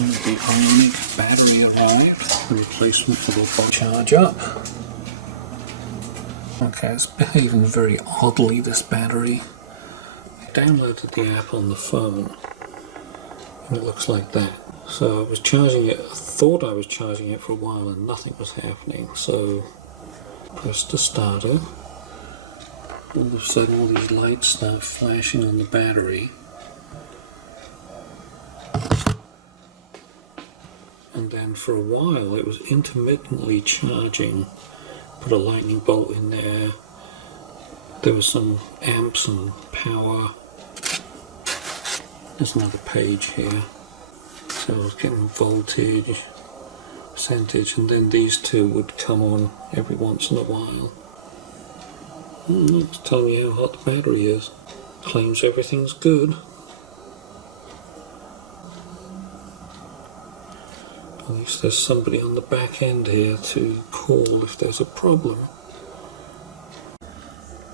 The Ionic battery arrived, the replacement for the box. Charge up. Okay, it's behaving very oddly, this battery. I downloaded the app on the phone and it looks like that. So I was charging it, I thought I was charging it for a while and nothing was happening. So pressed the starter. All of a sudden all these lights start flashing on the battery. And then for a while it was intermittently charging. Put a lightning bolt in there. There was some amps and power. There's another page here. So I was getting voltage, percentage, and then these two would come on every once in a while. It's telling me how hot the battery is. Claims everything's good. At least there's somebody on the back end here to call if there's a problem.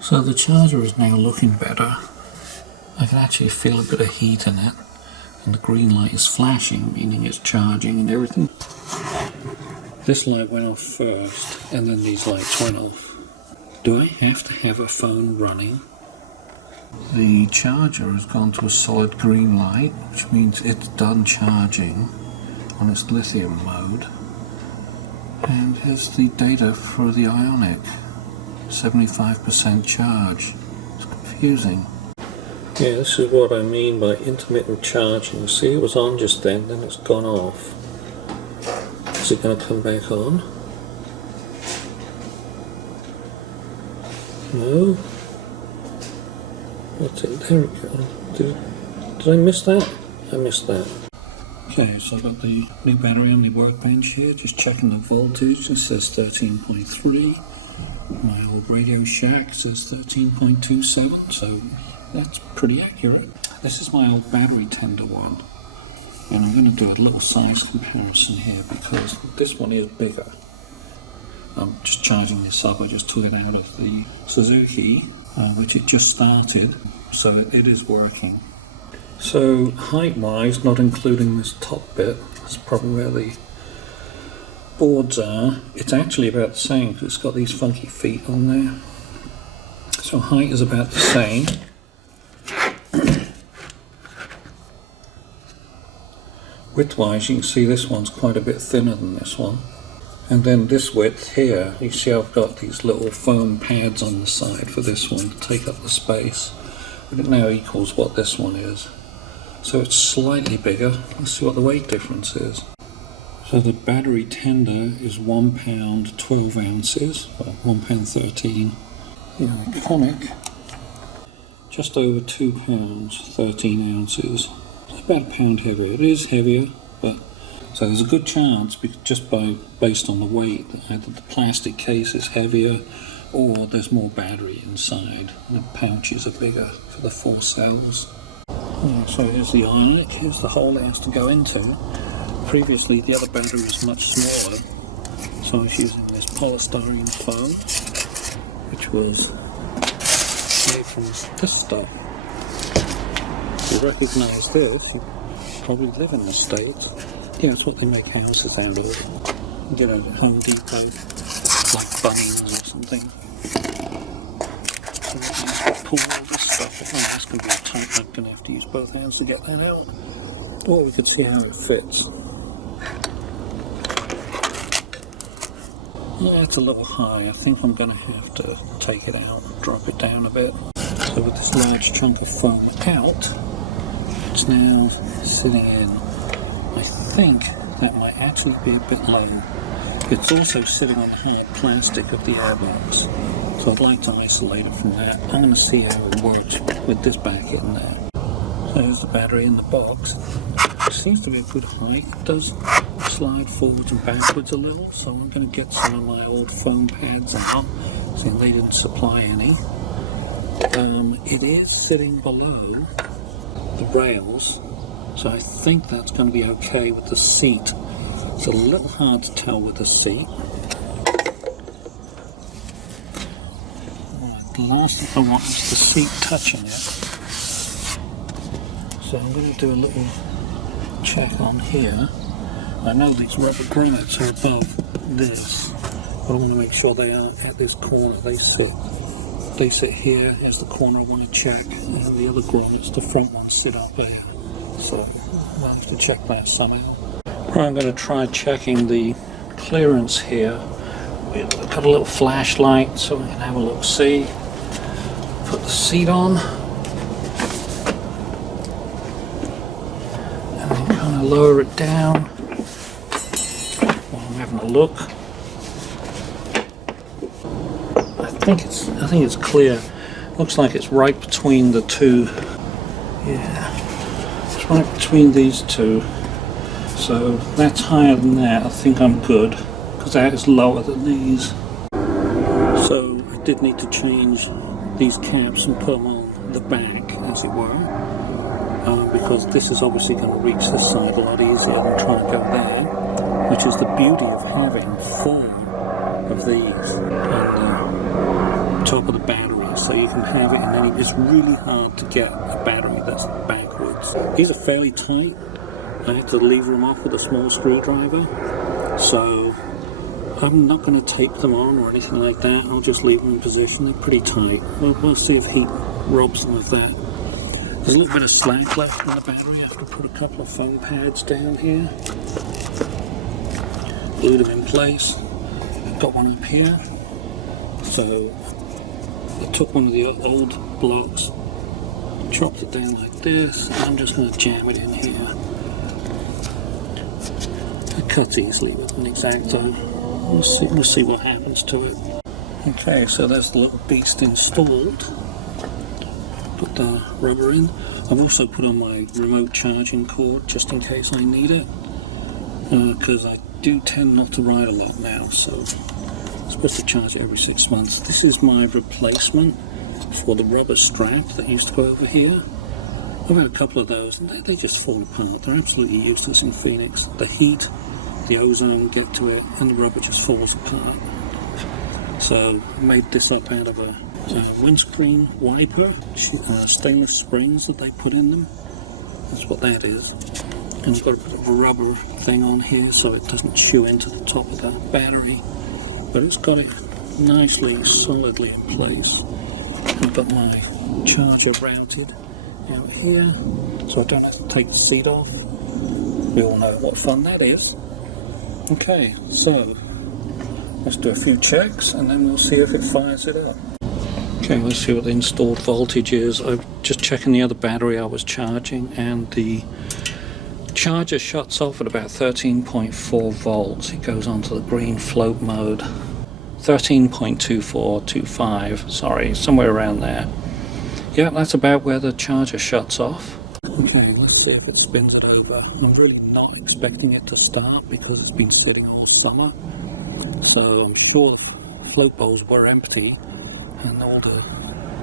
So the charger is now looking better. I can actually feel a bit of heat in it. And the green light is flashing, meaning it's charging and everything. This light went off first, and then these lights went off. Do I have to have a phone running? The charger has gone to a solid green light, which means it's done charging on its lithium mode, and here's the data for the Ionic, 75% charge. It's confusing. Yeah, this is what I mean by intermittent charging. See, it was on just then it's gone off. Is it going to come back on? No? What's it? There we go. Did I miss that? I missed that. Okay, so I've got the new battery on the workbench here, just checking the voltage. It says 13.3. My old Radio Shack says 13.27, so that's pretty accurate. This is my old battery tender one, and I'm going to do a little size comparison here because this one is bigger. I'm just charging this up. I just took it out of the Suzuki, which it just started, so it is working. So height-wise, not including this top bit, that's probably where the boards are, it's actually about the same because it's got these funky feet on there. So height is about the same. Width-wise, you can see this one's quite a bit thinner than this one. And then this width here, you see I've got these little foam pads on the side for this one to take up the space. But it now equals what this one is. So it's slightly bigger. Let's see what the weight difference is. So the battery tender is 1 pound 12 ounces, well 1 pound 13. The Ionic, just over 2 pounds 13 ounces. It's about a pound heavier. It is heavier, but so there's a good chance just based on the weight that either the plastic case is heavier or there's more battery inside. The pouches are bigger for the 4 cells. Yeah, so here's the Ionic, here's the hole it has to go into. Previously the other battery was much smaller, so I was using this polystyrene foam, which was made from this stuff. If you recognise this, you probably live in the States. Yeah, it's what they make houses out of. You get it at Home Depot, like Bunneville or something. So you have to pull all this stuff. Oh, that's going to be tight. I'm going to have to use both hands to get that out. Or we could see how it fits. Yeah, it's a little high. I think I'm going to have to take it out and drop it down a bit. So with this large chunk of foam out, it's now sitting in. I think that might actually be a bit low. It's also sitting on the hard plastic of the airbox, so I'd like to isolate it from that. I'm going to see how it works with this back in there. So there's the battery in the box. It seems to be a good height. It does slide forwards and backwards a little, so I'm going to get some of my old foam pads out, seeing they didn't supply any. It is sitting below the rails, so I think that's going to be okay with the seat. It's a little hard to tell with the seat. Right, the last thing I want is the seat touching it. So I'm going to do a little check on here. I know these rubber grommets are above this, but I want to make sure they are at this corner. They sit here as the corner I want to check, and the other grommets, the front ones, sit up there. So I'll have to check that somehow. Right, I'm going to try checking the clearance here. We've got a little flashlight so we can have a look, see. Put the seat on. And then kind of lower it down while I'm having a look. I think it's clear. Looks like it's right between the two. Yeah, it's right between these two. So that's higher than that. I think I'm good because that is lower than these. So I did need to change these caps and put them on the back, as it were, because this is obviously going to reach this side a lot easier than trying to go there, which is the beauty of having 4 of these on the top of the battery, so you can have it in any. It's really hard to get a battery that's backwards. These are fairly tight. I had to lever them off with a small screwdriver, so I'm not going to tape them on or anything like that. I'll just leave them in position. They're pretty tight. We'll see if heat robs them of that. There's a little bit of slack left in the battery. I have to put a couple of foam pads down here. Glue them in place. Got one up here. So I took one of the old blocks, chopped it down like this, and I'm just going to jam it in here. It cuts easily with an X-Acto. We'll see what happens to it. Okay, so there's the little beast installed. Put the rubber in. I've also put on my remote charging cord just in case I need it, because I do tend not to ride a lot now, so I'm supposed to charge it every 6 months. This is my replacement for the rubber strap that used to go over here. I've had a couple of those and they just fall apart. They're absolutely useless in Phoenix. The heat, the ozone get to it, and the rubber just falls apart. So I made this up out of a windscreen wiper, stainless springs that they put in them. That's what that is. And I've got a bit of a rubber thing on here so it doesn't chew into the top of the battery. But it's got it nicely, solidly in place. I've got my charger routed out here so I don't have to take the seat off. We all know what fun that is. Okay, so let's do a few checks and then we'll see if it fires it up. Okay, let's see what the installed voltage is. I'm just checking the other battery I was charging, and the charger shuts off at about 13.4 volts. It goes onto the green float mode. 13.2425, sorry, somewhere around there. Yeah, that's about where the charger shuts off. Okay, let's see if it spins it over. I'm really not expecting it to start because it's been sitting all summer. So I'm sure the float bowls were empty and all the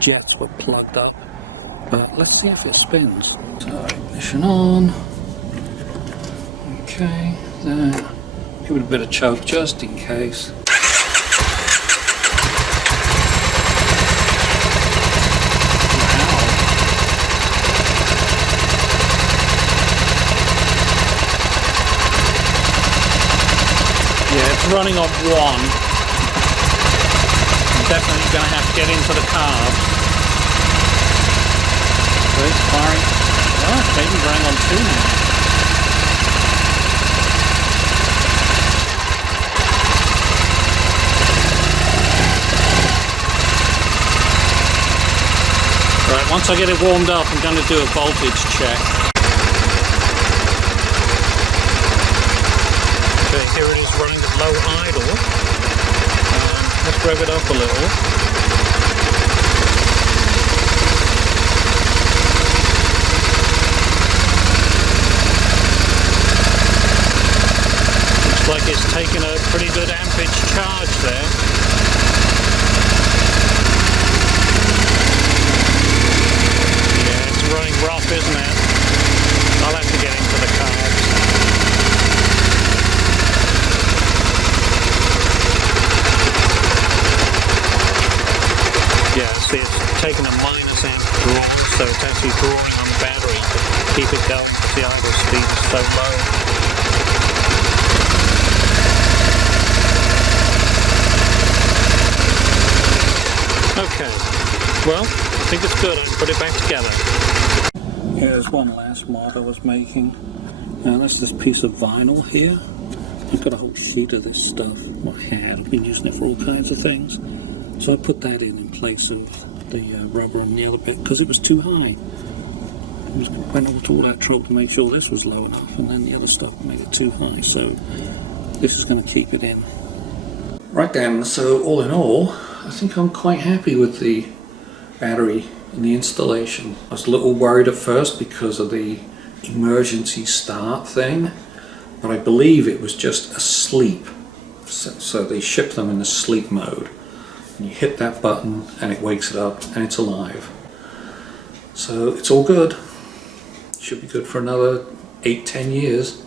jets were plugged up. But let's see if it spins. So ignition on. Okay, there. Give it a bit of choke just in case. Running on 1. I'm definitely going to have to get into the carbs. So it's firing. Oh, maybe running on 2 now. Right, once I get it warmed up, I'm going to do a voltage check. Okay, here it is running at low idle. Let's rev it up a little. Looks like it's taken a pretty good ampage charge there. Yeah, it's running rough, isn't it? I'll have to get into the carbs. Yeah, see, it's taken a minus amp draw, so it's actually drawing on the battery. keep it going because the idle speed is so low. Okay, well, I think it's good. I can put it back together. Here's one last mod I was making. Now that's this piece of vinyl here. I've got a whole sheet of this stuff. Well, I had. I've been using it for all kinds of things. So I put that in place of the rubber on the other bit because it was too high. I went over to all that trouble to make sure this was low enough, and then the other stuff made it too high. So this is going to keep it in. Right then, so all in all, I think I'm quite happy with the battery and the installation. I was a little worried at first because of the emergency start thing, but I believe it was just asleep. So they ship them in the sleep mode. And you hit that button and it wakes it up and it's alive. So it's all good. Should be good for another 8-10 years.